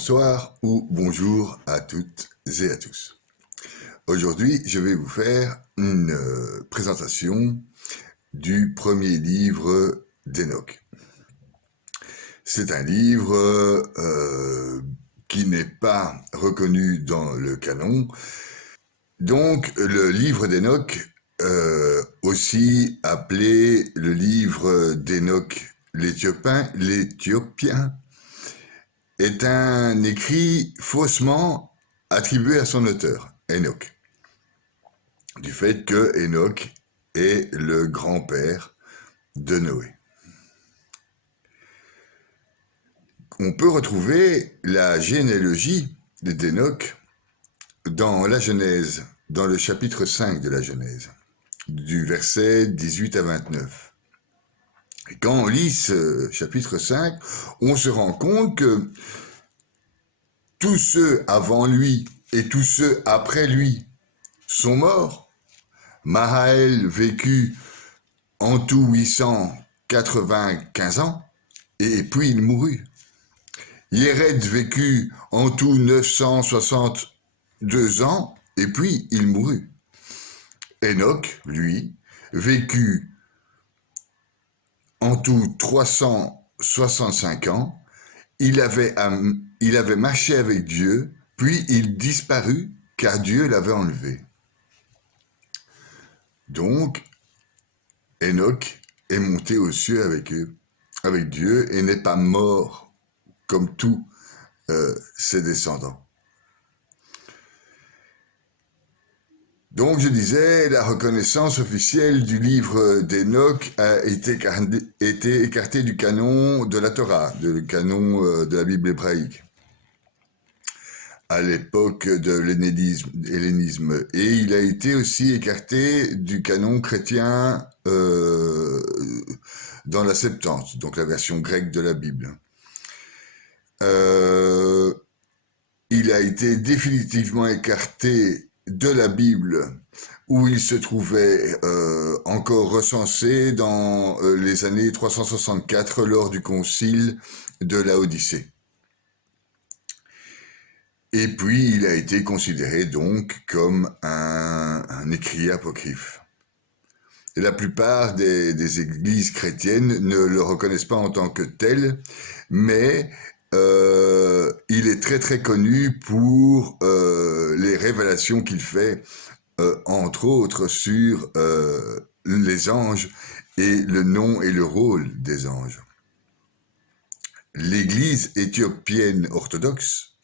Bonsoir ou bonjour à toutes et à tous. Aujourd'hui, je vais vous faire une présentation du premier livre d'Enoch. C'est un livre qui n'est pas reconnu dans le canon. Donc, le livre d'Enoch, aussi appelé le livre d'Enoch l'Éthiopien, est un écrit faussement attribué à son auteur, Enoch, du fait que Enoch est le grand-père de Noé. On peut retrouver la généalogie d'Enoch dans la Genèse, dans le chapitre 5 de la Genèse, du verset 18 à 29. Et quand on lit ce chapitre 5, on se rend compte que tous ceux avant lui et tous ceux après lui sont morts. Mahaël vécut en tout 895 ans, et puis il mourut. Yéred vécut en tout 962 ans, et puis il mourut. Enoch, lui, vécut en tout 365 ans, il avait marché avec Dieu, puis il disparut, car Dieu l'avait enlevé. Donc, Enoch est monté aux cieux avec eux, avec Dieu, et n'est pas mort comme tous ses descendants. Donc, je disais, la reconnaissance officielle du livre d'Enoch a été écartée du canon de la Torah, du canon de la Bible hébraïque, à l'époque de l'hellénisme. Et il a été aussi écarté du canon chrétien dans la Septante, donc la version grecque de la Bible. Il a été définitivement écarté de la Bible, où il se trouvait encore recensé dans les années 364 lors du concile de Laodicée. Et puis il a été considéré donc comme un écrit apocryphe. Et la plupart des églises chrétiennes ne le reconnaissent pas en tant que tel, mais il est très très connu pour les révélations qu'il fait, entre autres sur les anges et le nom et le rôle des anges. L'Église éthiopienne orthodoxe,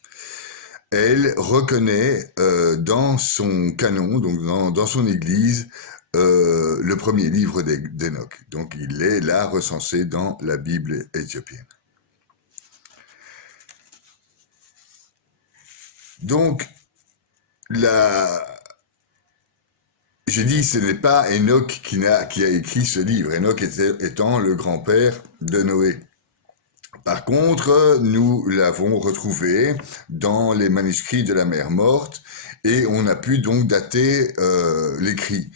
elle reconnaît dans son canon, donc dans son Église, le premier livre d'Enoch. Donc il est là recensé dans la Bible éthiopienne. Donc, j'ai dit, ce n'est pas Enoch qui a écrit ce livre, Enoch étant le grand-père de Noé. Par contre, nous l'avons retrouvé dans les manuscrits de la mer morte, et on a pu donc dater l'écrit.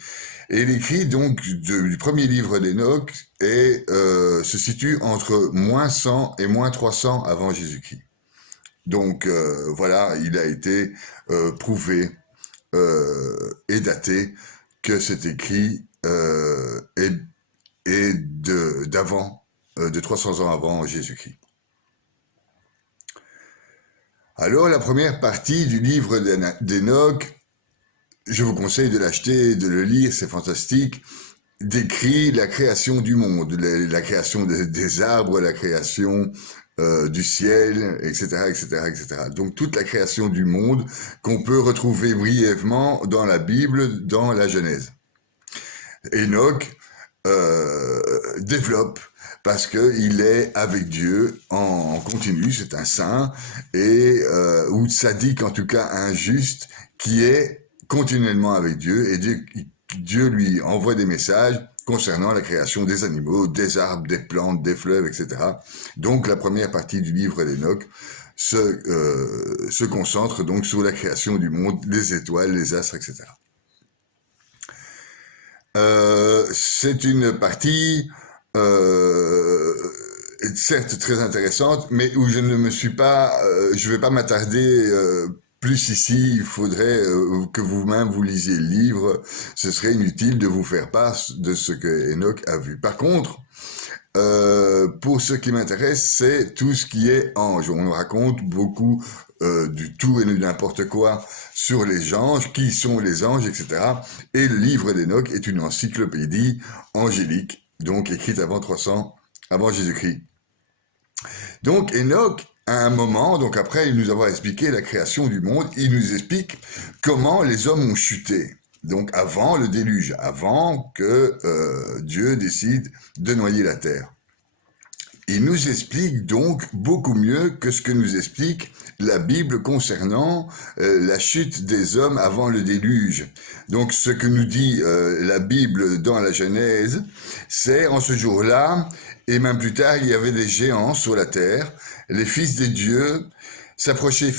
Et l'écrit donc du premier livre d'Enoch se situe entre moins 100 et moins 300 avant Jésus-Christ. Donc voilà, il a été prouvé et daté que cet écrit est d'avant, de 300 ans avant Jésus-Christ. Alors la première partie du livre d'Enoch, je vous conseille de l'acheter, de le lire, c'est fantastique, décrit la création du monde, la création des arbres, la création du ciel, etc., etc., etc. Donc toute la création du monde qu'on peut retrouver brièvement dans la Bible, dans la Genèse. Enoch développe parce qu'il est avec Dieu en continu, c'est un saint, ou sadique en tout cas un juste, qui est continuellement avec Dieu, et Dieu lui envoie des messages concernant la création des animaux, des arbres, des plantes, des fleuves, etc. Donc la première partie du livre d'Enoch se concentre donc sur la création du monde, les étoiles, les astres, etc. C'est une partie certes très intéressante, mais où je ne me suis pas, je ne vais pas m'attarder plus ici. Il faudrait que vous-même vous lisiez le livre. Ce serait inutile de vous faire part de ce que Enoch a vu. Par contre, pour ce qui m'intéresse, c'est tout ce qui est ange. On nous raconte beaucoup du tout et de n'importe quoi sur les anges, qui sont les anges, etc. Et le livre d'Enoch est une encyclopédie angélique, donc écrite avant 300, avant Jésus-Christ. Donc Enoch, à un moment, donc après nous avoir expliqué la création du monde, il nous explique comment les hommes ont chuté. Donc avant le déluge, avant que Dieu décide de noyer la terre. Il nous explique donc beaucoup mieux que ce que nous explique la Bible concernant la chute des hommes avant le déluge. Donc ce que nous dit la Bible dans la Genèse, c'est en ce jour-là, et même plus tard, il y avait des géants sur la terre, les fils des dieux s'approchaient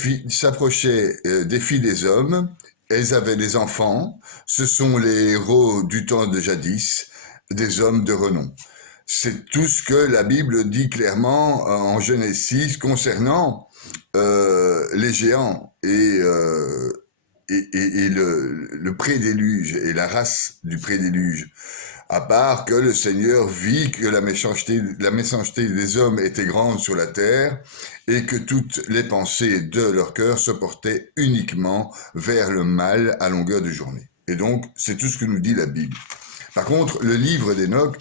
des filles des hommes, elles avaient des enfants, ce sont les héros du temps de jadis, des hommes de renom. C'est tout ce que la Bible dit clairement en Genèse 6 concernant les géants et le prédéluge et la race du prédéluge. À part que le Seigneur vit que la méchanceté des hommes était grande sur la terre et que toutes les pensées de leur cœur se portaient uniquement vers le mal à longueur de journée. Et donc, c'est tout ce que nous dit la Bible. Par contre, le livre d'Enoch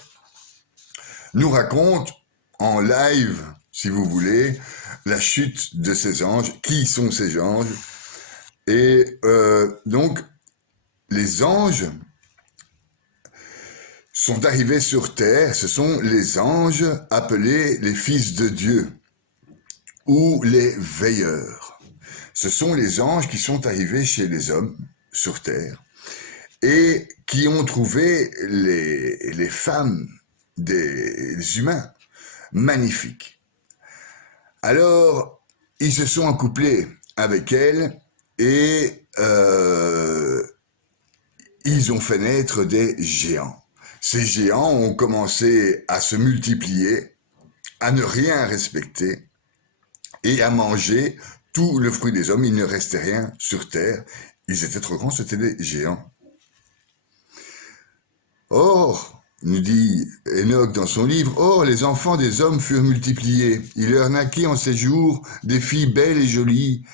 nous raconte en live, si vous voulez, la chute de ces anges. Qui sont ces anges? Et donc, les anges sont arrivés sur terre, ce sont les anges appelés les fils de Dieu ou les veilleurs. Ce sont les anges qui sont arrivés chez les hommes sur terre et qui ont trouvé les femmes des humains magnifiques. Alors, ils se sont accouplés avec elles et ils ont fait naître des géants. Ces géants ont commencé à se multiplier, à ne rien respecter et à manger tout le fruit des hommes. Il ne restait rien sur terre. Ils étaient trop grands, c'était des géants. Or, nous dit Enoch dans son livre, « Or, les enfants des hommes furent multipliés. Il leur naquit en ces jours des filles belles et jolies.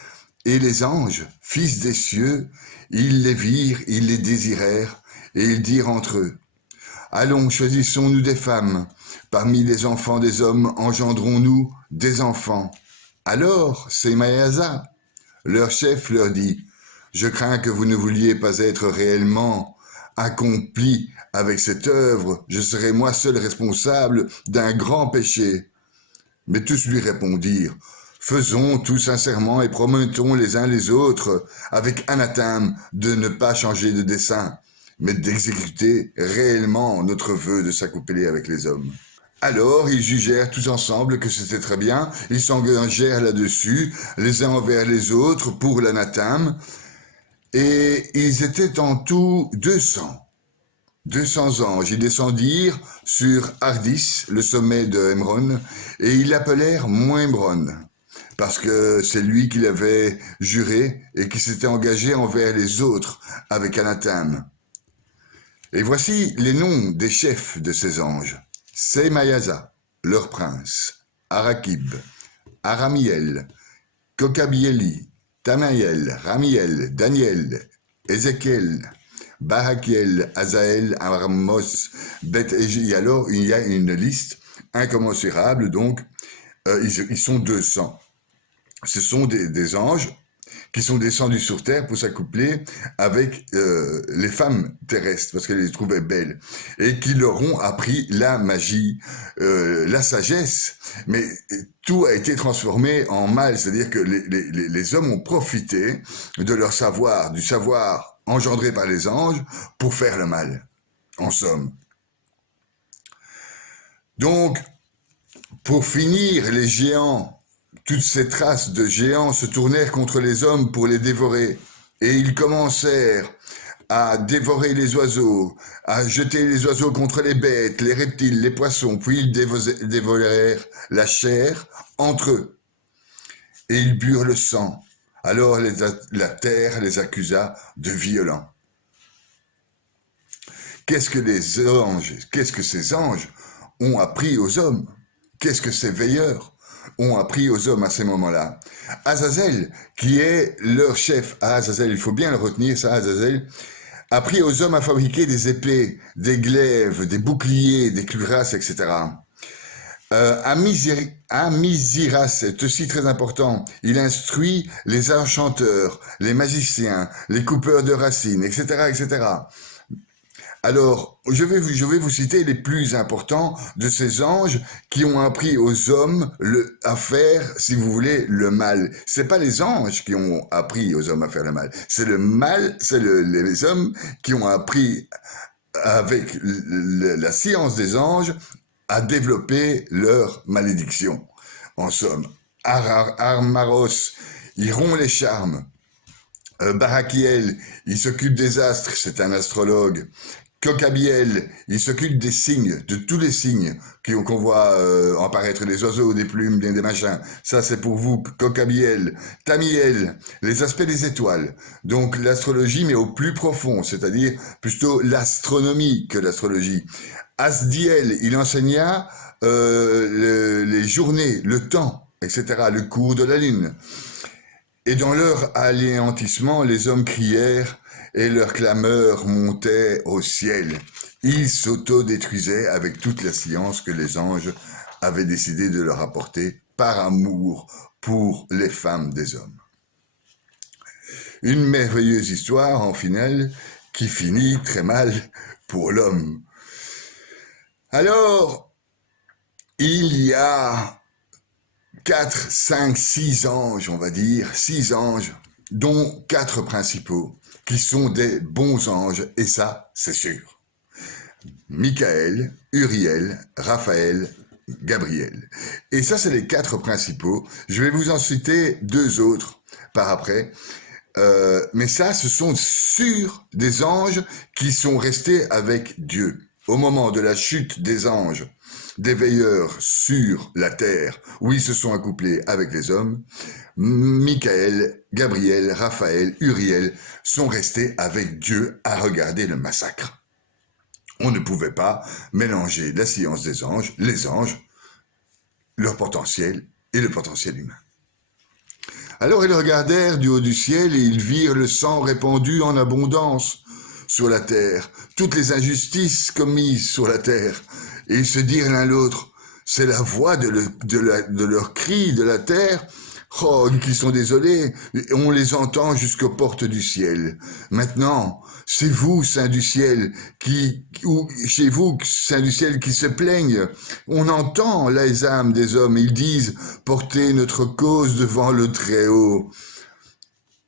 Et les anges, fils des cieux, ils les virent, ils les désirèrent, et ils dirent entre eux, « Allons, choisissons-nous des femmes. Parmi les enfants des hommes engendrons-nous des enfants. » Alors, Semaïaza, leur chef, leur dit, « Je crains que vous ne vouliez pas être réellement accomplis avec cette œuvre. Je serai moi seul responsable d'un grand péché. » Mais tous lui répondirent, « Faisons tous un serment et promettons les uns les autres, avec anathème, de ne pas changer de dessein, mais d'exécuter réellement notre vœu de s'accoupler avec les hommes. » Alors ils jugèrent tous ensemble que c'était très bien, ils s'engagèrent là-dessus, les uns envers les autres, pour l'anathème, et ils étaient en tout 200 anges. Ils descendirent sur Ardis, le sommet de Hémron, et ils l'appelèrent Moembron, parce que c'est lui qui l'avait juré et qui s'était engagé envers les autres avec anathème. Et voici les noms des chefs de ces anges. Semaïaza, leur prince, Arakib, Aramiel, Kokabieli, Tamaïel, Ramiel, Daniel, Ézéchiel, Barakiel, Azaël, Aramos, Beth-Éji. Alors, il y a une liste incommensurable, donc ils sont 200. Ce sont des anges qui sont descendus sur terre pour s'accoupler avec les femmes terrestres, parce qu'elles les trouvaient belles, et qui leur ont appris la magie, la sagesse, mais tout a été transformé en mal, c'est-à-dire que les hommes ont profité de leur savoir, du savoir engendré par les anges, pour faire le mal, en somme. Donc, pour finir, les géants, toutes ces traces de géants se tournèrent contre les hommes pour les dévorer, et ils commencèrent à dévorer les oiseaux, à jeter les oiseaux contre les bêtes, les reptiles, les poissons, puis ils dévorèrent la chair entre eux, et ils burent le sang. Alors la terre les accusa de violents. Qu'est-ce que ces anges ont appris aux hommes? Qu'est-ce que ces veilleurs ont appris aux hommes à ces moments-là? Azazel, qui est leur chef, Azazel, il faut bien le retenir, ça, Azazel, a appris aux hommes à fabriquer des épées, des glaives, des boucliers, des cuirasses, etc. Amisiras, c'est aussi très important, il instruit les enchanteurs, les magiciens, les coupeurs de racines, etc., etc. Alors, je vais vous citer les plus importants de ces anges qui ont appris aux hommes à faire, si vous voulez, le mal. C'est pas les anges qui ont appris aux hommes à faire le mal. C'est le mal, c'est les hommes qui ont appris avec la science des anges à développer leur malédiction. En somme, Armaros, ils rompt les charmes. Barakiel, il s'occupe des astres, c'est un astrologue. Kokabiel, il s'occupe des signes, de tous les signes qu'on voit apparaître, des oiseaux, des plumes, des machins. Ça, c'est pour vous, Kokabiel. Tamiel, les aspects des étoiles. Donc, l'astrologie, mais au plus profond, c'est-à-dire plutôt l'astronomie que l'astrologie. Asdiel, il enseigna les journées, le temps, etc., le cours de la lune. Et dans leur anéantissement, les hommes crièrent, et leur clameur montait au ciel. Ils s'autodétruisaient avec toute la science que les anges avaient décidé de leur apporter par amour pour les femmes des hommes. Une merveilleuse histoire, en finale, qui finit très mal pour l'homme. Alors, il y a 4, 5, 6 anges, on va dire, 6 anges, dont 4 principaux, qui sont des bons anges, et ça, c'est sûr. Michael, Uriel, Raphaël, Gabriel. Et ça, c'est les 4 principaux. Je vais vous en citer 2 autres par après. Mais ça, ce sont sur des anges qui sont restés avec Dieu. Au moment de la chute des anges, des veilleurs sur la terre, où ils se sont accouplés avec les hommes, Michael, Gabriel, Raphaël, Uriel sont restés avec Dieu à regarder le massacre. On ne pouvait pas mélanger la science des anges, les anges, leur potentiel et le potentiel humain. Alors ils regardèrent du haut du ciel et ils virent le sang répandu en abondance sur la terre, toutes les injustices commises sur la terre, et ils se dirent l'un l'autre, c'est la voix de leur cri de la terre, oh, qui sont désolés, on les entend jusqu'aux portes du ciel. Maintenant, c'est vous, Saint du ciel, ou chez vous, Saint du ciel, qui se plaignent. On entend les âmes des hommes, ils disent, portez notre cause devant le Très-Haut.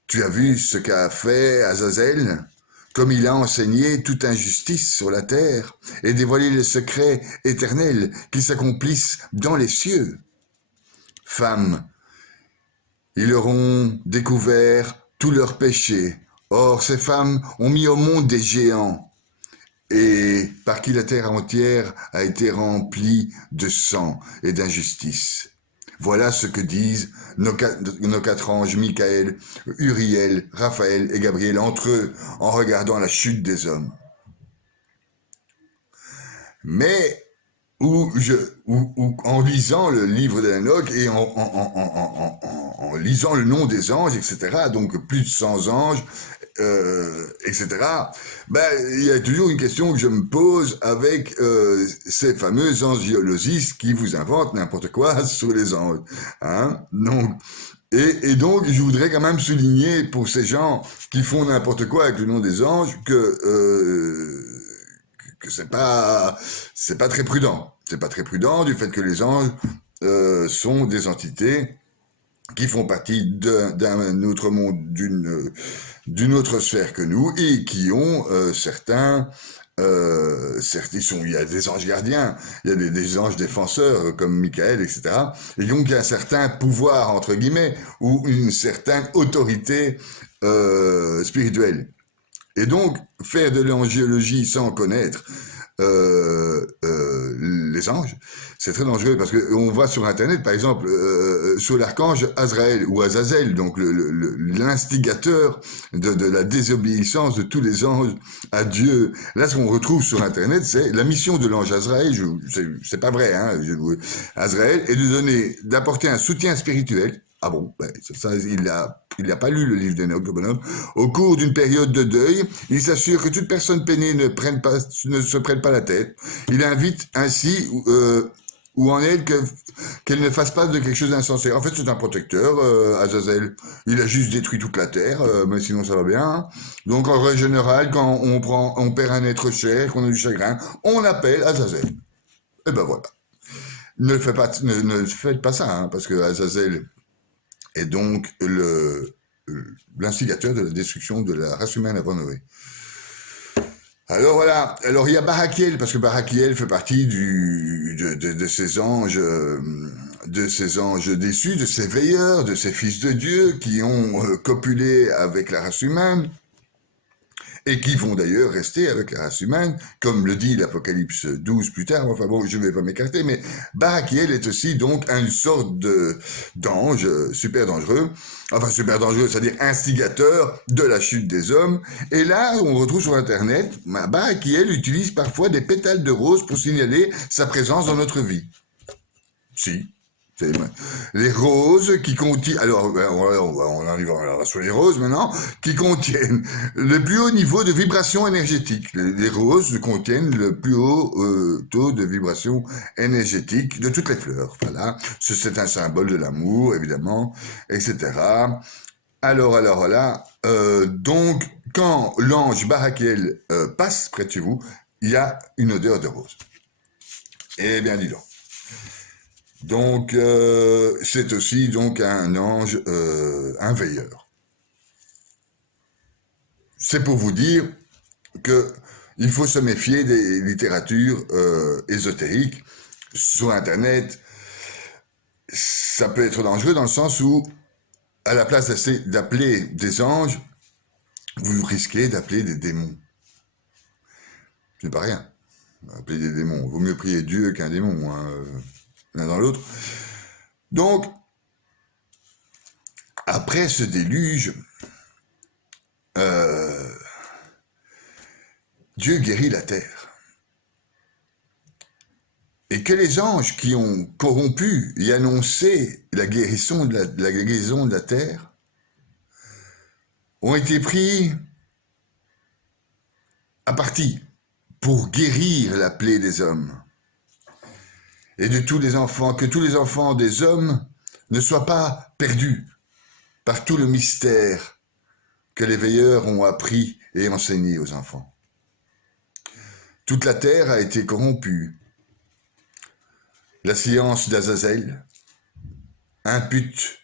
Tu as vu ce qu'a fait Azazel? Comme il a enseigné toute injustice sur la terre et dévoilé les secrets éternels qui s'accomplissent dans les cieux. Femmes, ils auront découvert tous leurs péchés. Or, ces femmes ont mis au monde des géants, et par qui la terre entière a été remplie de sang et d'injustice. Voilà ce que disent nos 4 anges, Michael, Uriel, Raphaël et Gabriel, entre eux, en regardant la chute des hommes. Mais en lisant le livre d'Enoch et en lisant le nom des anges, etc., donc plus de 100 anges, etc., ben, il y a toujours une question que je me pose avec ces fameux angiologistes qui vous inventent n'importe quoi sur les anges. Hein? Et donc, je voudrais quand même souligner pour ces gens qui font n'importe quoi avec le nom des anges que c'est pas très prudent. C'est pas très prudent du fait que les anges sont des entités qui font partie d'un autre monde, d'une autre sphère que nous, et qui ont il y a des anges gardiens, il y a des anges défenseurs comme Michael, etc. Et donc il y a un certain pouvoir, entre guillemets, ou une certaine autorité spirituelle. Et donc, faire de l'angéologie sans connaître les anges, c'est très dangereux parce qu'on voit sur Internet, par exemple, sur l'archange Azraël ou Azazel, donc l'instigateur de la désobéissance de tous les anges à Dieu. Là, ce qu'on retrouve sur Internet, c'est la mission de l'ange Azraël, c'est pas vrai, hein, Azraël, est de donner, d'apporter un soutien spirituel. Ah bon, ben, ça, il n'a pas lu le livre d'Enoch, le bonhomme. Au cours d'une période de deuil, il s'assure que toute personne peinée ne se prenne pas la tête. Il invite ainsi ou en elle qu'elle ne fasse pas de quelque chose d'insensé. En fait, c'est un protecteur, Azazel. Il a juste détruit toute la terre, mais sinon ça va bien. Donc, en règle générale, quand on perd un être cher, qu'on a du chagrin, on appelle Azazel. Et ben voilà. Ne faites pas ça, hein, parce que Azazel est donc l'instigateur de la destruction de la race humaine avant Noé. Alors voilà, alors il y a Barakiel, parce que Barakiel fait partie de ces anges déçus, de ces veilleurs, de ces fils de Dieu qui ont copulé avec la race humaine, et qui vont d'ailleurs rester avec la race humaine, comme le dit l'Apocalypse 12 plus tard. Enfin bon, je ne vais pas m'écarter, mais Barakiel est aussi donc une sorte d'ange super dangereux, c'est-à-dire instigateur de la chute des hommes. Et là, on retrouve sur Internet, Barakiel utilise parfois des pétales de rose pour signaler sa présence dans notre vie. Si. Les roses qui contiennent, alors on arrive sur les roses maintenant, qui contiennent le plus haut niveau de vibration énergétique. Les roses contiennent le plus haut taux de vibration énergétique de toutes les fleurs. Voilà, c'est un symbole de l'amour, évidemment, etc. Alors voilà, donc quand l'ange Barakiel passe près de chez vous, il y a une odeur de rose. Eh bien, dis donc. Donc, c'est aussi donc un ange, un veilleur. C'est pour vous dire que il faut se méfier des littératures ésotériques sur Internet. Ça peut être dangereux dans le sens où, à la place d'appeler des anges, vous risquez d'appeler des démons. Ce n'est pas rien. Appeler des démons. Il vaut mieux prier Dieu qu'un démon, hein. L'un dans l'autre. Donc, après ce déluge, Dieu guérit la terre. Et que les anges qui ont corrompu et annoncé la guérison de la terre ont été pris à partie pour guérir la plaie des hommes. Et de tous les enfants, que tous les enfants des hommes ne soient pas perdus par tout le mystère que les veilleurs ont appris et enseigné aux enfants. Toute la terre a été corrompue. La science d'Azazel impute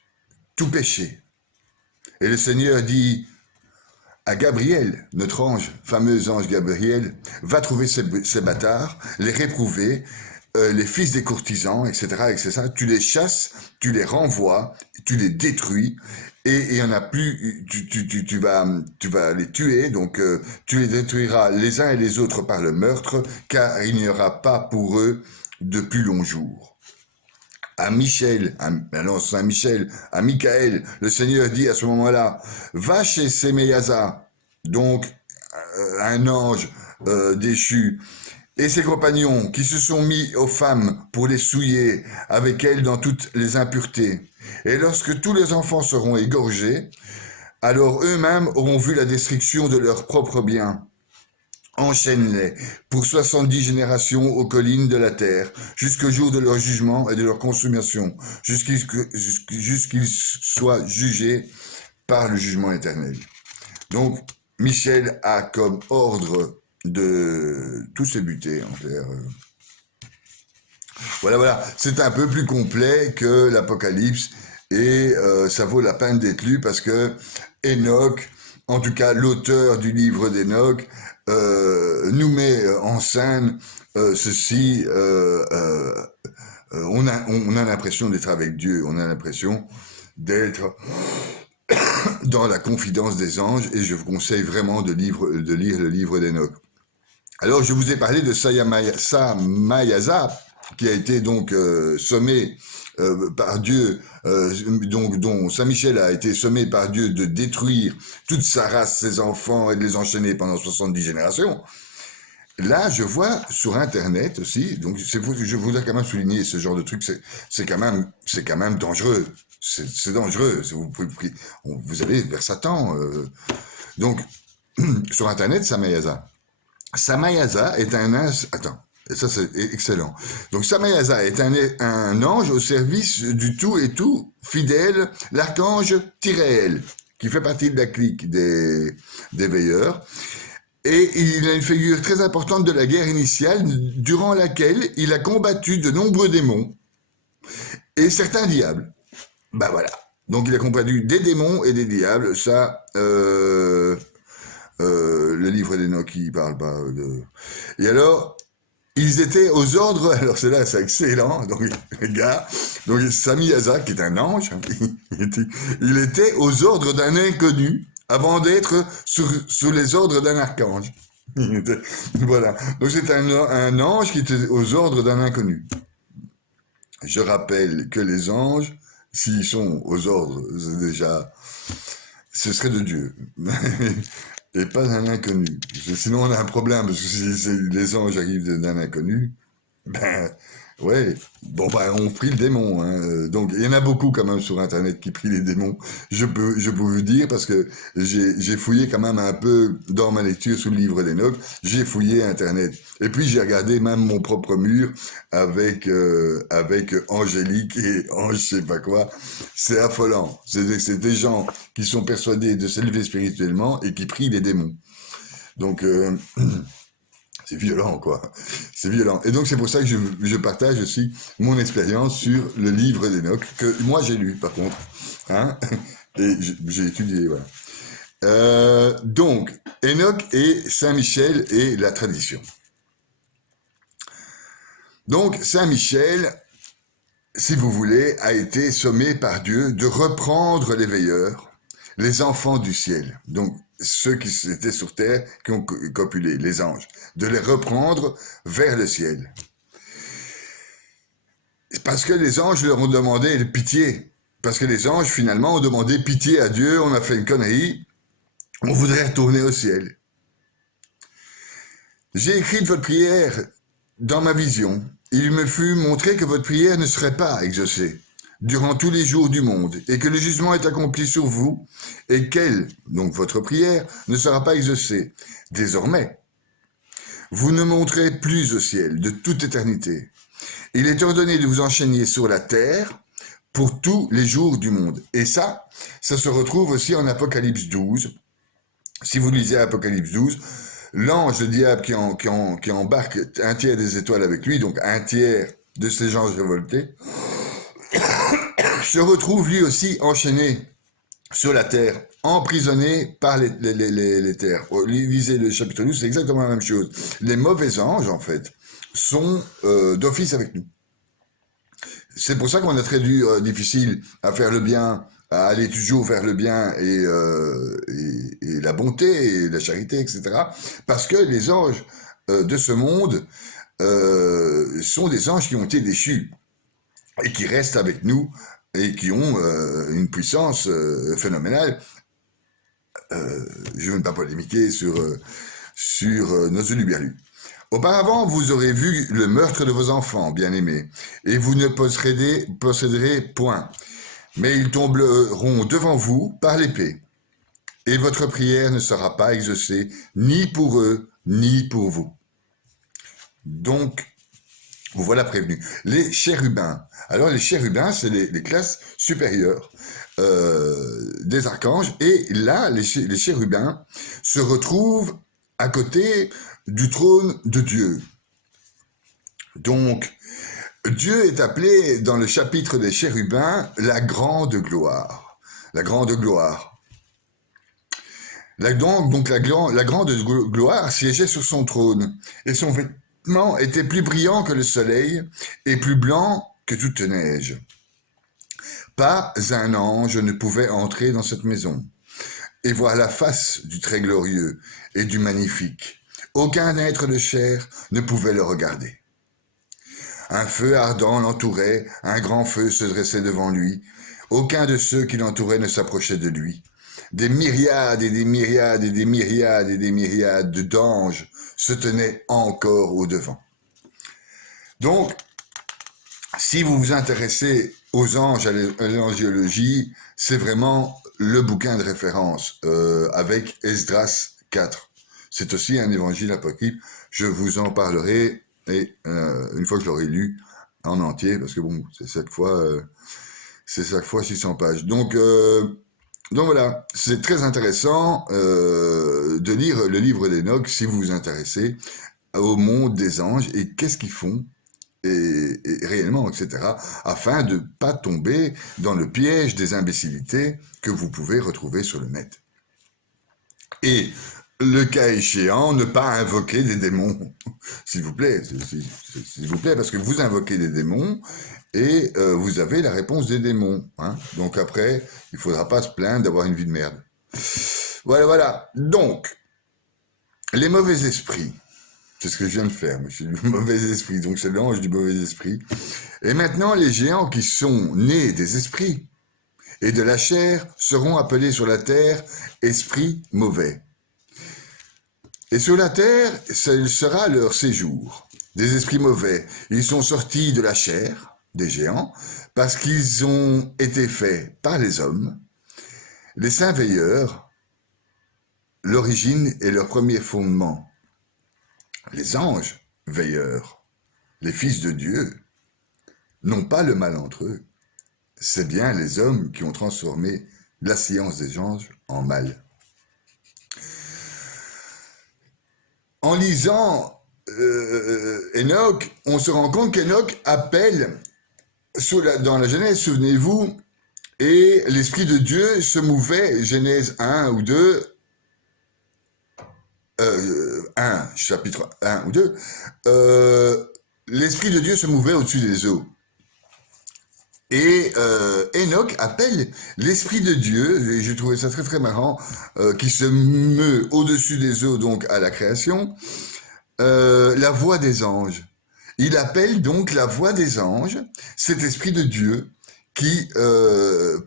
tout péché. Et le Seigneur dit à Gabriel, notre ange, fameux ange Gabriel, va trouver ces bâtards, les réprouver, les fils des courtisans, etc., etc. Tu les chasses, tu les renvoies, tu les détruis, et il n'y en a plus, tu vas les tuer, donc tu les détruiras les uns et les autres par le meurtre, car il n'y aura pas pour eux de plus longs jours. À Michel, Saint Michel, à Michael, le Seigneur dit à ce moment-là, va chez Semeyaza, donc un ange déchu, et ses compagnons qui se sont mis aux femmes pour les souiller avec elles dans toutes les impuretés. Et lorsque tous les enfants seront égorgés, alors eux-mêmes auront vu la destruction de leurs propres biens. Enchaîne-les pour 70 générations aux collines de la terre, jusqu'au jour de leur jugement et de leur consommation, jusqu'ils soient jugés par le jugement éternel. Donc, Michel a comme ordre de tous ces butés en terre. Voilà, c'est un peu plus complet que l'Apocalypse et ça vaut la peine d'être lu parce que Enoch, en tout cas l'auteur du livre d'Enoch, nous met en scène ceci. On a l'impression d'être avec Dieu, on a l'impression d'être dans la confidence des anges, et je vous conseille vraiment de lire le livre d'Enoch. Alors, je vous ai parlé de Samayasa, qui a été donc sommé par Dieu, dont Saint Michel a été sommé par Dieu de détruire toute sa race, ses enfants, et de les enchaîner pendant 70 générations. Là, je vois sur Internet aussi, donc je voudrais quand même souligner ce genre de truc, c'est quand même dangereux. C'est dangereux. Vous allez vers Satan. Donc, sur Internet, Samayasa. Samayasa est un ange. Attends, ça c'est excellent. Donc, Samayasa est un ange au service du tout et tout, fidèle, l'archange Tyréel, qui fait partie de la clique des veilleurs. Et il a une figure très importante de la guerre initiale, durant laquelle il a combattu de nombreux démons et certains diables. Ben voilà. Donc il a combattu des démons et des diables. Ça, le livre d'Enoch, il parle pas de... Et alors, ils étaient aux ordres... Alors c'est là, c'est excellent. Donc les gars, donc Samayasa, qui est un ange, il était aux ordres d'un inconnu, avant d'être sous les ordres d'un archange. Voilà. Donc c'est un ange qui était aux ordres d'un inconnu. Je rappelle que les anges, s'ils sont aux ordres, déjà, ce serait de Dieu. Et pas d'un inconnu. Sinon on a un problème, parce que si les anges arrivent d'un inconnu, ben... Ouais, bon bah on prie le démon, hein. Donc il y en a beaucoup quand même sur Internet qui prient les démons. Je peux vous dire parce que j'ai fouillé quand même un peu dans ma lecture sous le livre d'Enoch. J'ai fouillé Internet et puis j'ai regardé même mon propre mur avec Angélique et Ange, je sais pas quoi. C'est affolant. C'est des gens qui sont persuadés de s'élever spirituellement et qui prient les démons. Donc c'est violent, quoi. C'est violent. Et donc, c'est pour ça que je partage aussi mon expérience sur le livre d'Enoch, que moi, j'ai lu, par contre. Hein, et j'ai étudié, voilà. Donc, Enoch et Saint-Michel et la tradition. Donc, Saint-Michel, si vous voulez, a été sommé par Dieu de reprendre les veilleurs, les enfants du ciel. Donc, ceux qui étaient sur terre, qui ont copulé, les anges, de les reprendre vers le ciel. Parce que les anges leur ont demandé pitié. Parce que les anges, finalement, ont demandé pitié à Dieu, on a fait une connerie, on voudrait retourner au ciel. J'ai écrit votre prière dans ma vision. Il me fut montré que votre prière ne serait pas exaucée durant tous les jours du monde, et que le jugement est accompli sur vous, et qu'elle, donc votre prière, ne sera pas exaucée. Désormais, vous ne monterez plus au ciel de toute éternité. Il est ordonné de vous enchaîner sur la terre pour tous les jours du monde. Et ça se retrouve aussi en Apocalypse 12. Si vous lisez Apocalypse 12, l'ange, le diable qui embarque un tiers des étoiles avec lui, donc un tiers de ces gens révoltés, se retrouve lui aussi enchaîné sur la terre, emprisonné par les terres. Lisez le chapitre 12, c'est exactement la même chose. Les mauvais anges, en fait, sont d'office avec nous. C'est pour ça qu'on a très difficile à faire le bien, à aller toujours vers le bien et la bonté et la charité, etc. Parce que les anges de ce monde sont des anges qui ont été déchus et qui restent avec nous et qui ont une puissance phénoménale. Je ne vais pas polémiquer sur nos uluberlus. Auparavant, vous aurez vu le meurtre de vos enfants, bien-aimés, et vous ne posséderez point. Mais ils tomberont devant vous par l'épée, et votre prière ne sera pas exaucée, ni pour eux, ni pour vous. Donc, vous voilà prévenus. Les chérubins. Alors, les chérubins, c'est les classes supérieures des archanges. Et là, les chérubins se retrouvent à côté du trône de Dieu. Donc, Dieu est appelé dans le chapitre des chérubins la grande gloire. La grande gloire. Donc la grande gloire siégeait sur son trône. Et son vêtement était plus brillant que le soleil et plus blanc que toute neige. Pas un ange ne pouvait entrer dans cette maison. et voir la face du très glorieux et du magnifique. Aucun être de chair ne pouvait le regarder. Un feu ardent l'entourait, un grand feu se dressait devant lui. Aucun de ceux qui l'entouraient ne s'approchait de lui. Des myriades et des myriades et des myriades et des myriades d'anges se tenaient encore au devant. Donc, si vous vous intéressez aux anges, à l'angiologie, c'est vraiment le bouquin de référence avec Esdras 4. C'est aussi un évangile apocryphe. Je vous en parlerai et une fois que je l'aurai lu en entier, parce que bon, c'est chaque fois 600 pages. Donc voilà, c'est très intéressant de lire le livre d'Enoch si vous vous intéressez au monde des anges et qu'est-ce qu'ils font et réellement, etc., afin de ne pas tomber dans le piège des imbécilités que vous pouvez retrouver sur le net. Et le cas échéant, ne pas invoquer des démons, s'il vous plaît, parce que vous invoquez des démons et vous avez la réponse des démons. Hein. Donc après, il ne faudra pas se plaindre d'avoir une vie de merde. Voilà. Donc, les mauvais esprits. C'est ce que je viens de faire, je suis du mauvais esprit, donc c'est l'ange du mauvais esprit. Et maintenant, les géants qui sont nés des esprits et de la chair seront appelés sur la terre esprits mauvais. Et sur la terre, ce sera leur séjour. Des esprits mauvais, ils sont sortis de la chair, des géants, parce qu'ils ont été faits par les hommes. Les saints veilleurs, l'origine et leur premier fondement. Les anges veilleurs, les fils de Dieu, n'ont pas le mal entre eux. C'est bien les hommes qui ont transformé la science des anges en mal. En lisant Enoch, on se rend compte qu'Enoch appelle, dans la Genèse, souvenez-vous, et l'Esprit de Dieu se mouvait, Genèse 1 ou 2, 1, chapitre 1 ou 2, l'Esprit de Dieu se mouvait au-dessus des eaux. Et Enoch appelle l'Esprit de Dieu, et j'ai trouvé ça très très marrant, qui se meut au-dessus des eaux, donc à la création, la voix des anges. Il appelle donc la voix des anges, cet Esprit de Dieu qui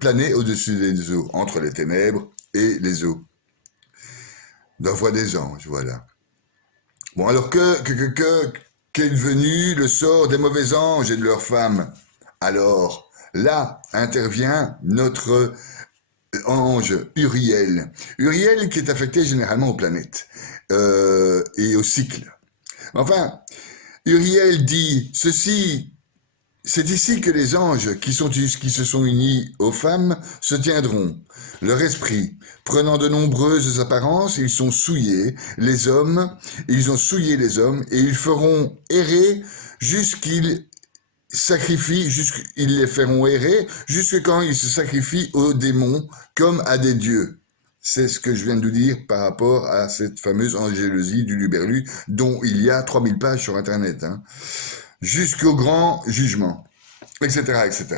planait au-dessus des eaux, entre les ténèbres et les eaux. La voix des anges, voilà. Bon, alors qu'est devenu le sort des mauvais anges et de leurs femmes? Alors, là intervient notre ange Uriel. Uriel qui est affecté généralement aux planètes et au cycle. Enfin, Uriel dit ceci. C'est ici que les anges qui se sont unis aux femmes se tiendront. Leur esprit, prenant de nombreuses apparences, ils ont souillé les hommes et ils feront errer jusqu'ils ils les feront errer jusque quand ils se sacrifient aux démons comme à des dieux. C'est ce que je viens de vous dire par rapport à cette fameuse angélosie du Luberlu dont il y a 3000 pages sur Internet. Hein. Jusqu'au grand jugement, etc., etc.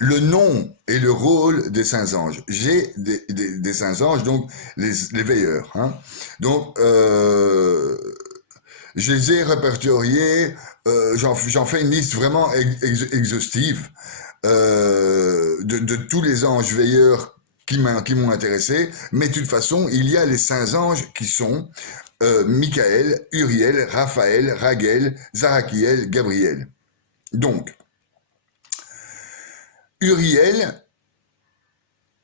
Le nom et le rôle des saints anges. J'ai des saints anges, donc les veilleurs. Hein. Donc, je les ai répertoriés, j'en fais une liste vraiment exhaustive de tous les anges veilleurs qui m'ont intéressé, mais de toute façon, il y a les saints anges qui sont Michael, Uriel, Raphaël, Raguel, Zarachiel, Gabriel. Donc, Uriel,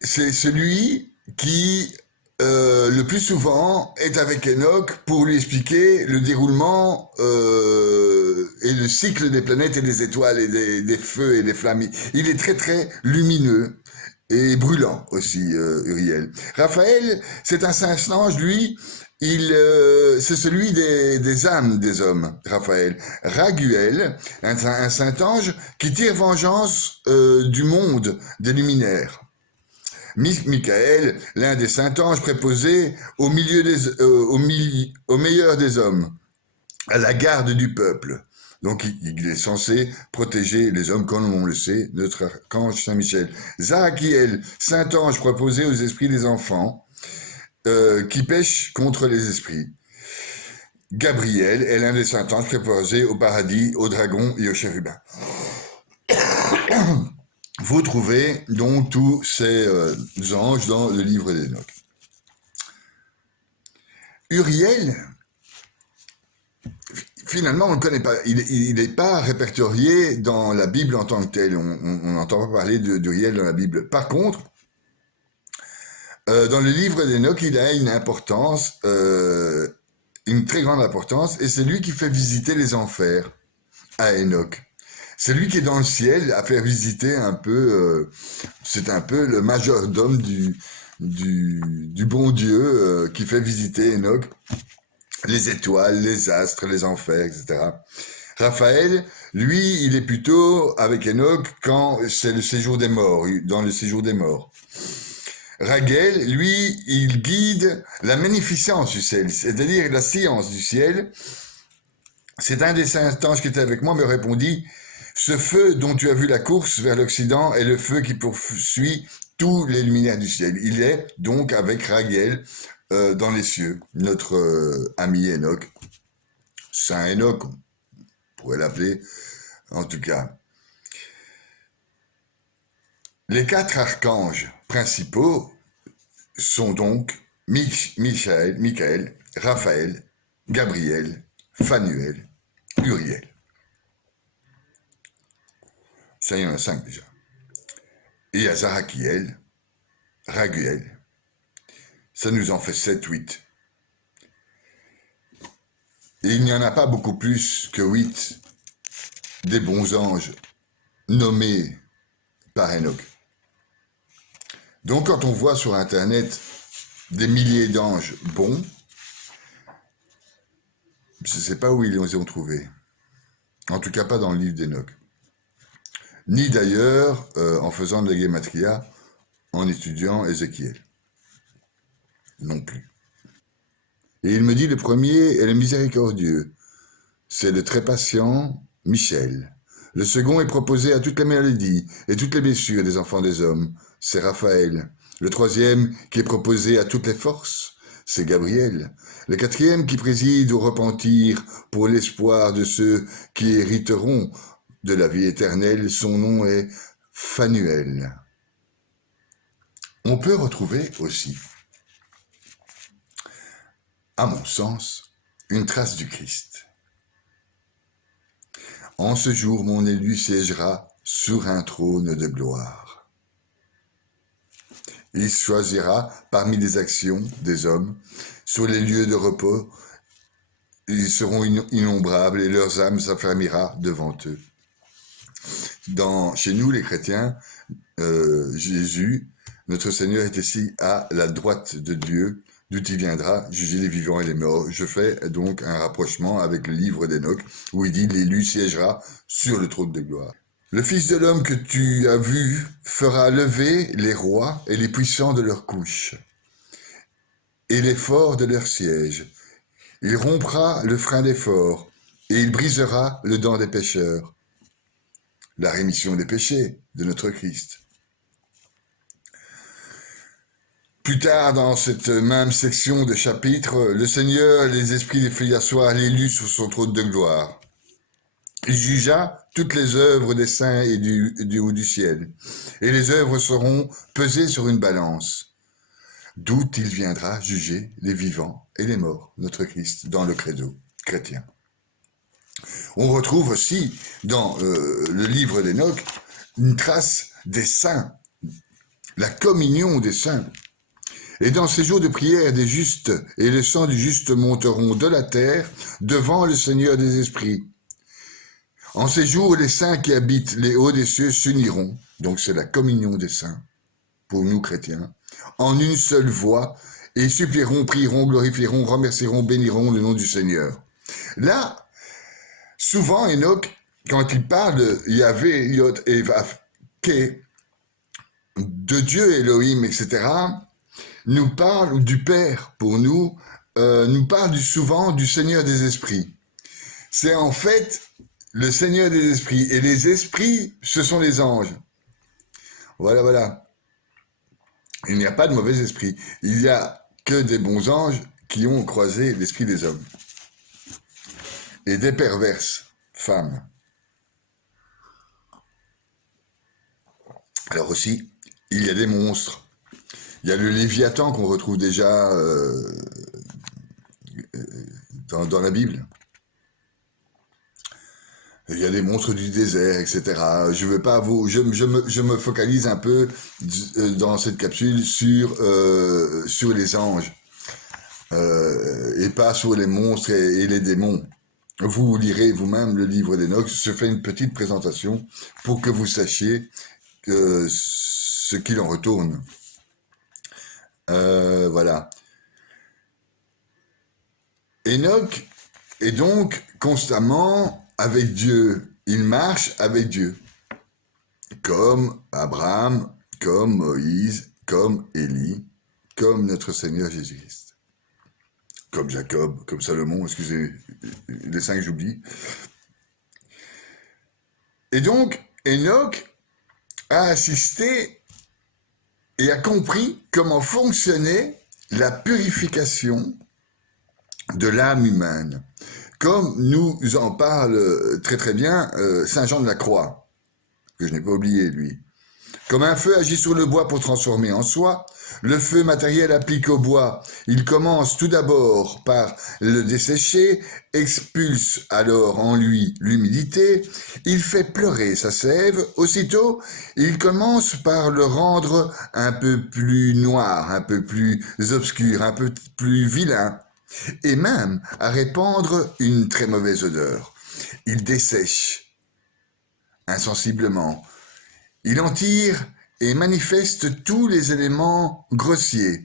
c'est celui qui, le plus souvent, est avec Enoch pour lui expliquer le déroulement et le cycle des planètes et des étoiles et des feux et des flammes. Il est très très lumineux et brûlant aussi, Uriel. Raphaël, c'est un saint ange, lui, c'est celui des âmes des hommes, Raphaël. Raguel, un saint ange qui tire vengeance du monde des luminaires. Michael, l'un des saints anges préposés au meilleur des hommes, à la garde du peuple. Donc il est censé protéger les hommes, comme on le sait, notre archange Saint-Michel. Zarachiel, saint ange préposé aux esprits des enfants, qui pêche contre les esprits. Gabriel est l'un des saints anges préposés au paradis, aux dragons et aux chérubins. Vous trouvez donc tous ces anges dans le livre d'Enoch. Uriel, finalement, on ne le connaît pas. Il n'est pas répertorié dans la Bible en tant que tel. On n'entend pas parler d'Uriel dans la Bible. Par contre, dans le livre d'Enoch, il a une importance, une très grande importance, et c'est lui qui fait visiter les enfers à Enoch. C'est lui qui est dans le ciel à faire visiter un peu, c'est un peu le majordome du bon Dieu qui fait visiter Enoch, les étoiles, les astres, les enfers, etc. Raphaël, lui, il est plutôt avec Enoch quand c'est le séjour des morts, dans le séjour des morts. Raguel, lui, il guide la magnificence du ciel, c'est-à-dire la science du ciel. C'est un des saints anges qui était avec moi me répondit, ce feu dont tu as vu la course vers l'Occident est le feu qui poursuit tous les luminaires du ciel. Il est donc avec Raguel dans les cieux, notre ami Enoch, Saint Enoch, on pourrait l'appeler, en tout cas. Les 4 archanges principaux sont donc Michael, Raphaël, Gabriel, Phanuel, Uriel. Ça, il y en a 5 déjà. Et il y a Zarachiel, Raguel. Ça nous en fait 7, 8. Et il n'y en a pas beaucoup plus que 8 des bons anges nommés par Enoch. Donc quand on voit sur Internet des milliers d'anges bons, je ne sais pas où ils les ont trouvés. En tout cas pas dans le livre d'Enoch. Ni d'ailleurs en faisant de la guématria, en étudiant Ézéchiel. Non plus. Et il me dit, le premier est le miséricordieux. C'est le très patient Michel. Le second est proposé à toutes les maladies et toutes les blessures des enfants des hommes. C'est Raphaël. Le troisième qui est proposé à toutes les forces, c'est Gabriel. Le quatrième qui préside au repentir pour l'espoir de ceux qui hériteront de la vie éternelle, son nom est Phanuel. On peut retrouver aussi, à mon sens, une trace du Christ. En ce jour, mon élu siégera sur un trône de gloire. Il choisira parmi les actions des hommes, sur les lieux de repos, ils seront innombrables et leurs âmes s'affermira devant eux. Chez nous, les chrétiens, Jésus, notre Seigneur est ici à la droite de Dieu, d'où il viendra juger les vivants et les morts. Je fais donc un rapprochement avec le livre d'Enoch, où il dit « L'élu siégera sur le trône de gloire ». Le Fils de l'homme que tu as vu fera lever les rois et les puissants de leur couche, et les forts de leur siège. Il rompra le frein des forts, et il brisera le dent des pécheurs. La rémission des péchés de notre Christ. Plus tard, dans cette même section de chapitre, le Seigneur, les esprits des feuilles d'assoir, l'élu sur son trône de gloire. Il jugea toutes les œuvres des saints et du haut du ciel, et les œuvres seront pesées sur une balance, d'où il viendra juger les vivants et les morts, notre Christ, dans le credo chrétien. On retrouve aussi dans le livre d'Enoch une trace des saints, la communion des saints. Et dans ces jours de prière des justes, et le sang du juste monteront de la terre devant le Seigneur des esprits. En ces jours, les saints qui habitent les hauts des cieux s'uniront, donc c'est la communion des saints, pour nous chrétiens, en une seule voix, et supplieront, prieront, glorifieront, remercieront, béniront le nom du Seigneur. Là, souvent, Enoch, quand il parle de Yahvé, Yod et Vav, de Dieu Elohim, etc., nous parle du Père pour nous, nous parle souvent du Seigneur des esprits. C'est en fait le Seigneur des esprits. Et les esprits, ce sont les anges. Voilà, voilà. Il n'y a pas de mauvais esprit. Il y a que des bons anges qui ont croisé l'esprit des hommes et des perverses femmes. Alors aussi, il y a des monstres. Il y a le Léviathan qu'on retrouve déjà dans la Bible. Il y a des monstres du désert, etc. Je veux pas vous, je me focalise un peu dans cette capsule sur les anges et pas sur les monstres et les démons. Vous lirez vous-même le livre d'Enoch. Je fais une petite présentation pour que vous sachiez ce qu'il en retourne. Voilà. Enoch est donc constamment avec Dieu. Il marche avec Dieu. Comme Abraham, comme Moïse, comme Élie, comme notre Seigneur Jésus-Christ. Comme Jacob, comme Salomon, excusez, les 5 j'oublie. Et donc, Enoch a assisté et a compris comment fonctionnait la purification de l'âme humaine, comme nous en parle très très bien Saint Jean de la Croix, que je n'ai pas oublié lui. Comme un feu agit sur le bois pour transformer en soi, le feu matériel applique au bois. Il commence tout d'abord par le dessécher, expulse alors en lui l'humidité, il fait pleurer sa sève, aussitôt il commence par le rendre un peu plus noir, un peu plus obscur, un peu plus vilain, et même à répandre une très mauvaise odeur. Il dessèche insensiblement. Il en tire et manifeste tous les éléments grossiers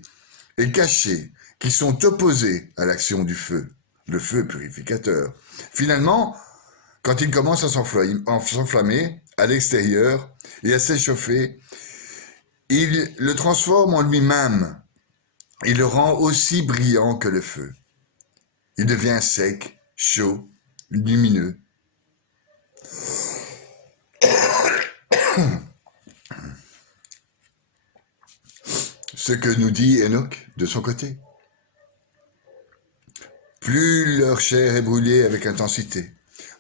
et cachés qui sont opposés à l'action du feu, le feu purificateur. Finalement, quand il commence à s'enflammer à l'extérieur et à s'échauffer, il le transforme en lui-même. Il le rend aussi brillant que le feu. Il devient sec, chaud, lumineux. Ce que nous dit Enoch de son côté. Plus leur chair est brûlée avec intensité,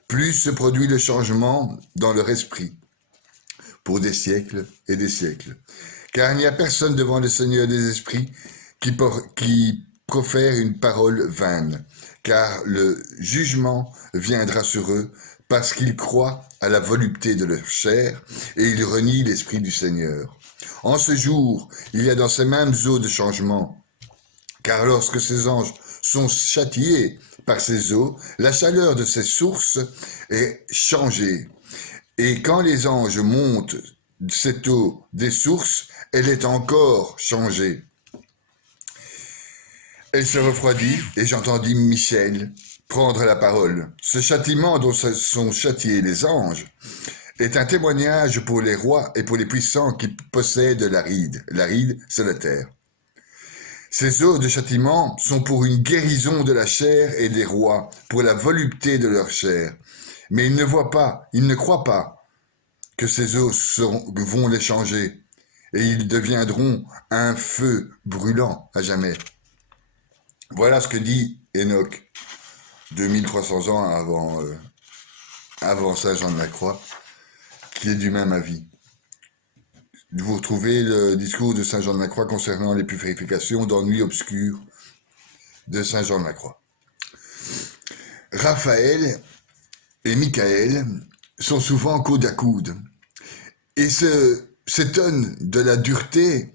plus se produit le changement dans leur esprit, pour des siècles et des siècles. Car il n'y a personne devant le Seigneur des esprits qui profère une parole vaine, car le jugement viendra sur eux parce qu'ils croient à la volupté de leur chair et ils renient l'esprit du Seigneur. En ce jour, il y a dans ces mêmes eaux de changement, car lorsque ces anges sont châtiés par ces eaux, la chaleur de ces sources est changée. Et quand les anges montent cette eau des sources, elle est encore changée. Elle se refroidit, et j'entendis Michel prendre la parole. Ce châtiment dont sont châtiés les anges est un témoignage pour les rois et pour les puissants qui possèdent l'aride. L'aride, c'est la terre. Ces eaux de châtiment sont pour une guérison de la chair et des rois, pour la volupté de leur chair. Mais ils ne voient pas, ils ne croient pas que ces eaux vont les changer, et ils deviendront un feu brûlant à jamais. Voilà ce que dit Enoch, 2300 ans avant Saint Jean de la Croix, qui est du même avis. Vous retrouvez le discours de Saint Jean de la Croix concernant les purifications dans Nuit obscure de Saint Jean de la Croix. Raphaël et Michael sont souvent coude à coude et s'étonnent de la dureté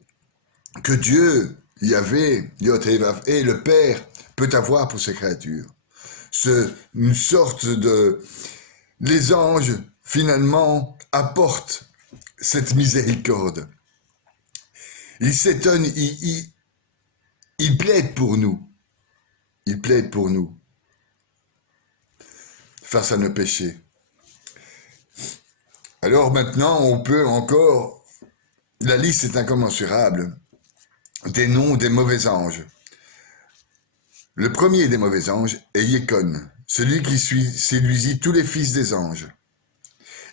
que Dieu, Yahvé, et le Père peut avoir pour ses créatures. Une sorte de... Les anges, finalement, apportent cette miséricorde. Ils s'étonnent, ils plaident pour nous. Ils plaident pour nous face à nos péchés. Alors maintenant, on peut encore... La liste est incommensurable des noms des mauvais anges. Le premier des mauvais anges est Yécon, celui qui séduisit tous les fils des anges.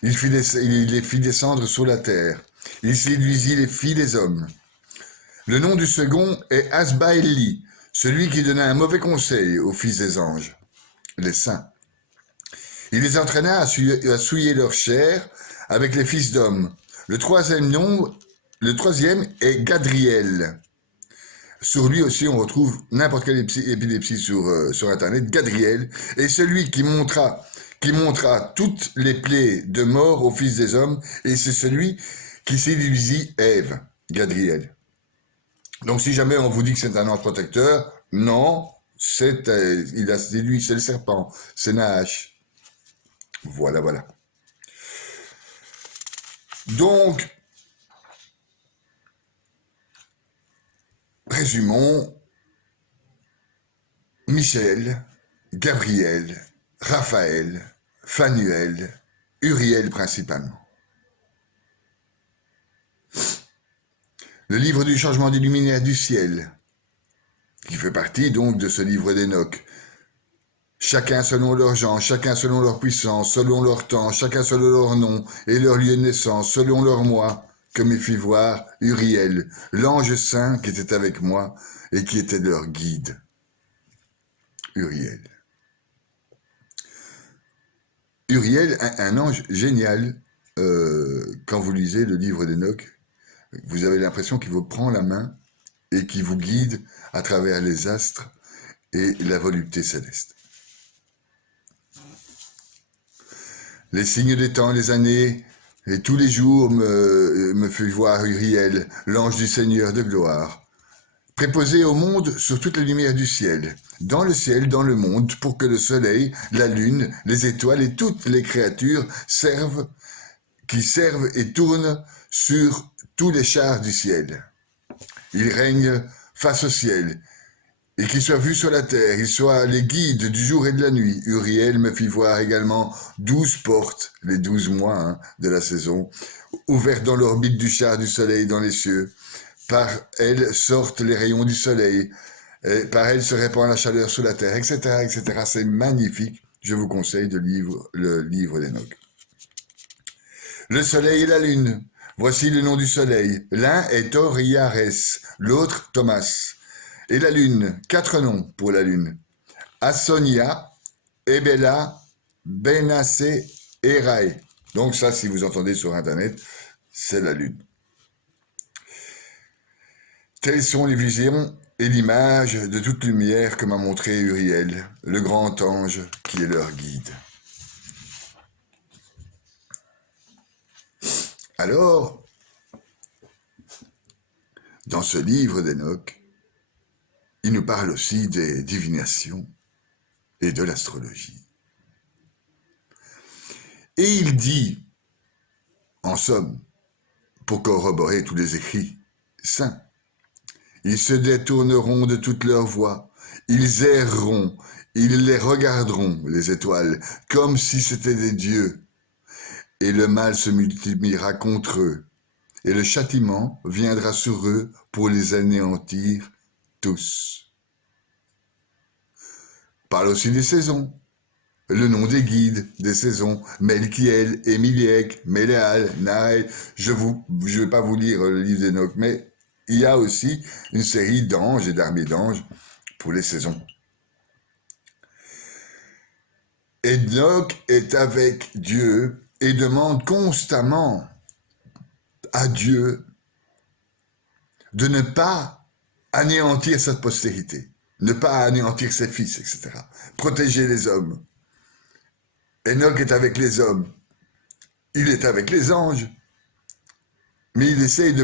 Il les fit descendre sur la terre. Il séduisit les filles des hommes. Le nom du second est Asbaéli, celui qui donna un mauvais conseil aux fils des anges, les saints. Il les entraîna à souiller leur chair avec les fils d'hommes. Le troisième est Gadriel. Sur lui aussi, on retrouve n'importe quelle épilepsie sur Internet. Gadriel est celui qui montra toutes les plaies de mort aux fils des hommes, et c'est celui qui séduisit Ève, Gadriel. Donc si jamais on vous dit que c'est un ange protecteur, non, il a séduit, c'est le serpent, c'est Nahash. Voilà, voilà. Donc, résumons, Michel, Gabriel, Raphaël, Phanuel, Uriel principalement. Le livre du changement des luminaires du ciel, qui fait partie donc de ce livre d'Enoch. Chacun selon leur genre, chacun selon leur puissance, selon leur temps, chacun selon leur nom et leur lieu de naissance, selon leur mois, que me fit voir Uriel, l'ange saint qui était avec moi et qui était leur guide. Uriel. Uriel, un ange génial, quand vous lisez le livre d'Enoch, vous avez l'impression qu'il vous prend la main et qu'il vous guide à travers les astres et la volupté céleste. Les signes des temps, les années, et tous les jours me fit voir Uriel, l'ange du Seigneur de gloire, préposé au monde sur toutes les lumières du ciel, dans le monde, pour que le soleil, la lune, les étoiles et toutes les créatures servent et tournent sur tous les chars du ciel. Il règne face au ciel, et qu'il soit vu sur la terre, il soit les guides du jour et de la nuit. Uriel me fit voir également 12 portes, les 12 mois de la saison, ouvertes dans l'orbite du char du soleil dans les cieux. Par elles sortent les rayons du soleil, et par elles se répand la chaleur sur la terre, etc., etc. C'est magnifique. Je vous conseille le livre d'Enoch. Le soleil et la lune. Voici le nom du soleil. L'un est Oriares, l'autre Thomas. Et la lune, 4 noms pour la lune. Asonia, Ebella, Benassé et Rai. Donc ça, si vous entendez sur Internet, c'est la lune. Telles sont les visions et l'image de toute lumière que m'a montré Uriel, le grand ange qui est leur guide. Alors, dans ce livre d'Enoch, il nous parle aussi des divinations et de l'astrologie. Et il dit, en somme, pour corroborer tous les écrits saints, ils se détourneront de toutes leurs voies, ils erreront, ils les regarderont, les étoiles, comme si c'étaient des dieux, et le mal se multipliera contre eux, et le châtiment viendra sur eux pour les anéantir tous. Parle aussi des saisons, le nom des guides des saisons, Melchiel, Émiliek, Méléal, Naël. Je ne vais pas vous lire le livre d'Enoch, mais il y a aussi une série d'anges et d'armées d'anges pour les saisons. Enoch est avec Dieu et demande constamment à Dieu de ne pas anéantir sa postérité, ne pas anéantir ses fils, etc. Protéger les hommes. Enoch est avec les hommes, il est avec les anges, mais il essaye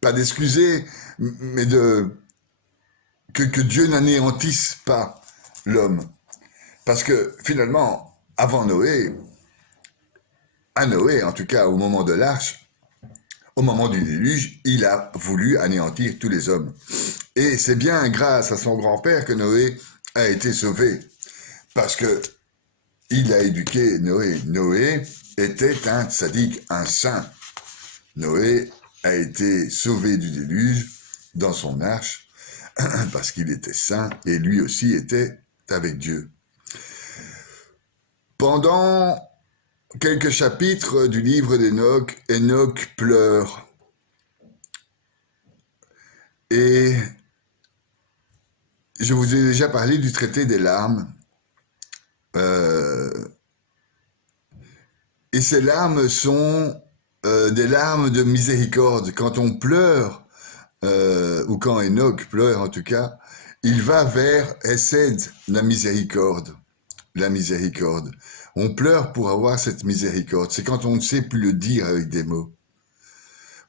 pas d'excuser, mais que Dieu n'anéantisse pas l'homme. Parce que finalement, avant Noé, à Noé, en tout cas au moment de l'arche, au moment du déluge, il a voulu anéantir tous les hommes. Et c'est bien grâce à son grand-père que Noé a été sauvé. Parce que il a éduqué Noé. Noé était un sadique, un saint. Noé a été sauvé du déluge dans son arche parce qu'il était saint et lui aussi était avec Dieu. Pendant quelques chapitres du livre d'Enoch, Enoch pleure. Et je vous ai déjà parlé du traité des larmes. Et ces larmes sont des larmes de miséricorde. Quand on pleure, ou quand Enoch pleure en tout cas, il va vers Hesed, la miséricorde. La miséricorde. On pleure pour avoir cette miséricorde. C'est quand on ne sait plus le dire avec des mots.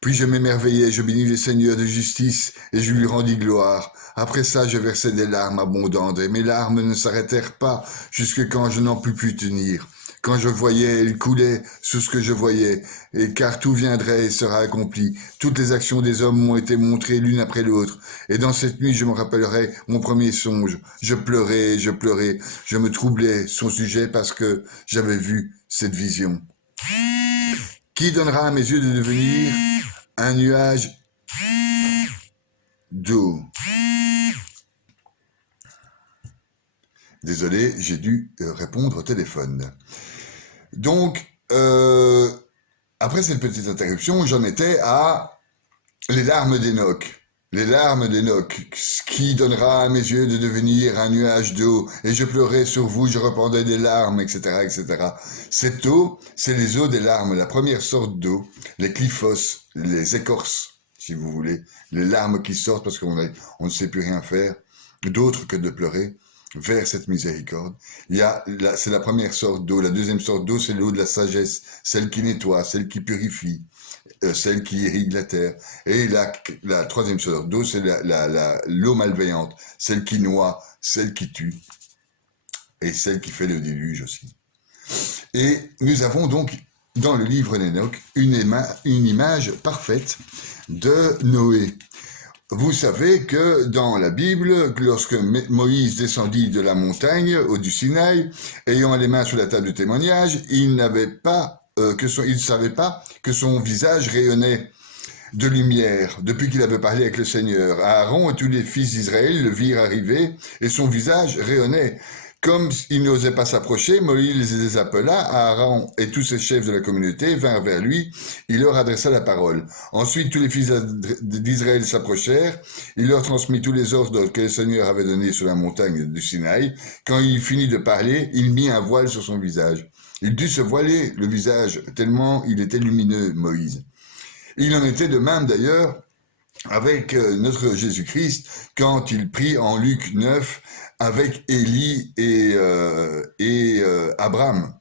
Puis je m'émerveillais, je bénis le Seigneur de justice, et je lui rendis gloire. Après ça, je versai des larmes abondantes, et mes larmes ne s'arrêtèrent pas, jusque quand je n'en pus plus tenir. Quand je voyais, elles coulaient sous ce que je voyais, et car tout viendrait et sera accompli. Toutes les actions des hommes m'ont été montrées l'une après l'autre, et dans cette nuit je me rappellerai mon premier songe. Je pleurais, je me troublais son sujet parce que j'avais vu cette vision. Qui donnera à mes yeux de devenir un nuage d'eau? Désolé, j'ai dû répondre au téléphone. Donc, après cette petite interruption, j'en étais à les larmes d'Enoch. Les larmes d'Enoch, qui donnera à mes yeux de devenir un nuage d'eau, et je pleurais sur vous, je répandais des larmes, etc., etc. Cette eau, c'est les eaux des larmes, la première sorte d'eau, les cliphos, les écorces, si vous voulez, les larmes qui sortent parce qu'on ne sait plus rien faire, d'autre que de pleurer vers cette miséricorde. C'est la première sorte d'eau. La deuxième sorte d'eau, c'est l'eau de la sagesse, celle qui nettoie, celle qui purifie, celle qui irrigue la terre. Et la troisième sorte d'eau, c'est l'eau malveillante, celle qui noie, celle qui tue, et celle qui fait le déluge aussi. Et nous avons donc, dans le livre d'Enoch, une image parfaite de Noé. Vous savez que dans la Bible, lorsque Moïse descendit de la montagne du Sinaï, ayant les mains sur la table de témoignage, il ne savait pas que son visage rayonnait de lumière depuis qu'il avait parlé avec le Seigneur. Aaron et tous les fils d'Israël le virent arriver et son visage rayonnait. Comme il n'osait pas s'approcher, Moïse les appela, Aaron et tous ses chefs de la communauté vinrent vers lui, il leur adressa la parole. Ensuite, tous les fils d'Israël s'approchèrent, il leur transmit tous les ordres que le Seigneur avait donnés sur la montagne du Sinaï. Quand il finit de parler, il mit un voile sur son visage. Il dut se voiler le visage, tellement il était lumineux, Moïse. Il en était de même d'ailleurs avec notre Jésus-Christ quand il prie en Luc 9 avec Élie et Abraham.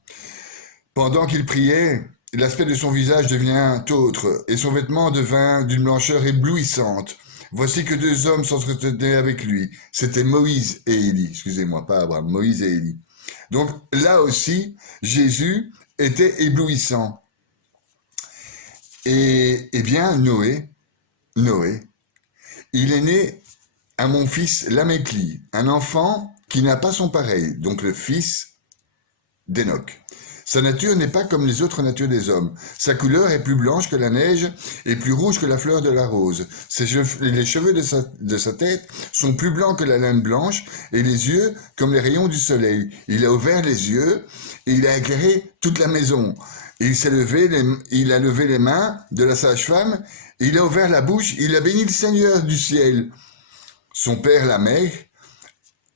Pendant qu'il priait, l'aspect de son visage devient autre et son vêtement devint d'une blancheur éblouissante. Voici que deux hommes s'entretenaient avec lui. C'était Moïse et Élie. Excusez-moi, pas Abraham, Moïse et Élie. Donc là aussi, Jésus était éblouissant. Et bien, Noé, il est né à mon fils Lamécli, un enfant qui n'a pas son pareil, donc le fils d'Enoch. Sa nature n'est pas comme les autres natures des hommes. Sa couleur est plus blanche que la neige et plus rouge que la fleur de la rose. Les cheveux de sa tête sont plus blancs que la laine blanche et les yeux comme les rayons du soleil. Il a ouvert les yeux et il a éclairé toute la maison. Il a levé les mains de la sage-femme, il a ouvert la bouche, il a béni le Seigneur du ciel. Son père Lamech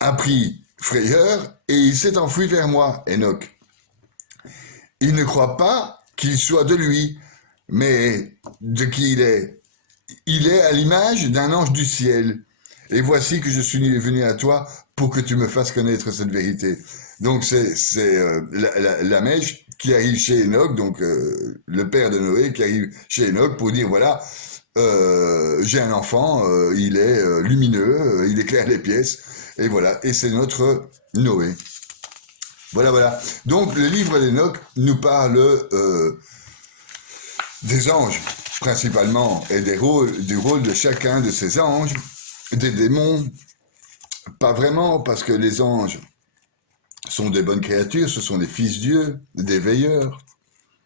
a pris frayeur et il s'est enfui vers moi, Enoch. Il ne croit pas qu'il soit de lui, mais de qui il est. Il est à l'image d'un ange du ciel. Et voici que je suis venu à toi pour que tu me fasses connaître cette vérité. Donc c'est Lamech qui arrive chez Enoch, donc le père de Noé qui arrive chez Enoch pour dire voilà, j'ai un enfant, il est lumineux, il éclaire les pièces, et voilà, et c'est notre Noé. Voilà. Donc le livre d'Enoch nous parle des anges principalement et du rôle de chacun de ces anges, des démons, pas vraiment parce que les anges sont des bonnes créatures, ce sont des fils Dieu, des veilleurs.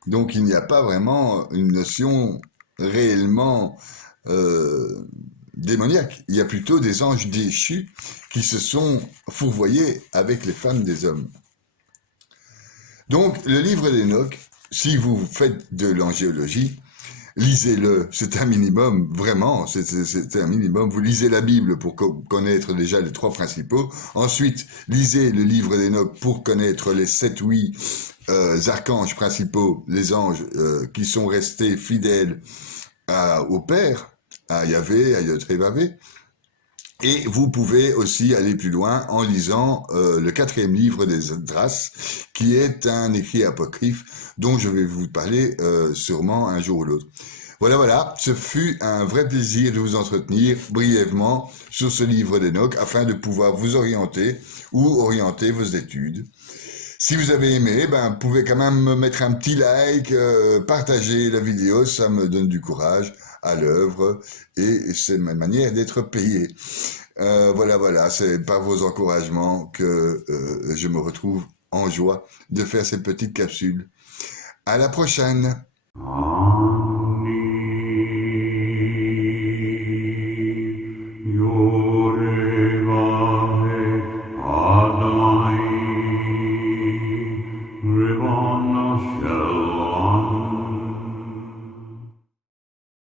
Donc il n'y a pas vraiment une notion réellement démoniaque. Il y a plutôt des anges déchus qui se sont fourvoyés avec les femmes des hommes. Donc le livre d'Enoch, si vous faites de l'angéologie, lisez-le, c'est un minimum, vraiment, c'est un minimum. Vous lisez la Bible pour connaître déjà les 3 principaux. Ensuite, lisez le livre d'Enoch pour connaître les 7 ou 8 archanges principaux, les anges qui sont restés fidèles au Père, à Yahvé, à Yod-Hé-Vavé. Et vous pouvez aussi aller plus loin en lisant le 4e livre des Esdras, qui est un écrit apocryphe dont je vais vous parler sûrement un jour ou l'autre. Voilà, ce fut un vrai plaisir de vous entretenir brièvement sur ce livre d'Enoch afin de pouvoir vous orienter ou orienter vos études. Si vous avez aimé, vous pouvez quand même me mettre un petit like, partager la vidéo, ça me donne du courage à l'œuvre et c'est ma manière d'être payé. Voilà, c'est par vos encouragements que je me retrouve en joie de faire ces petites capsules. À la prochaine!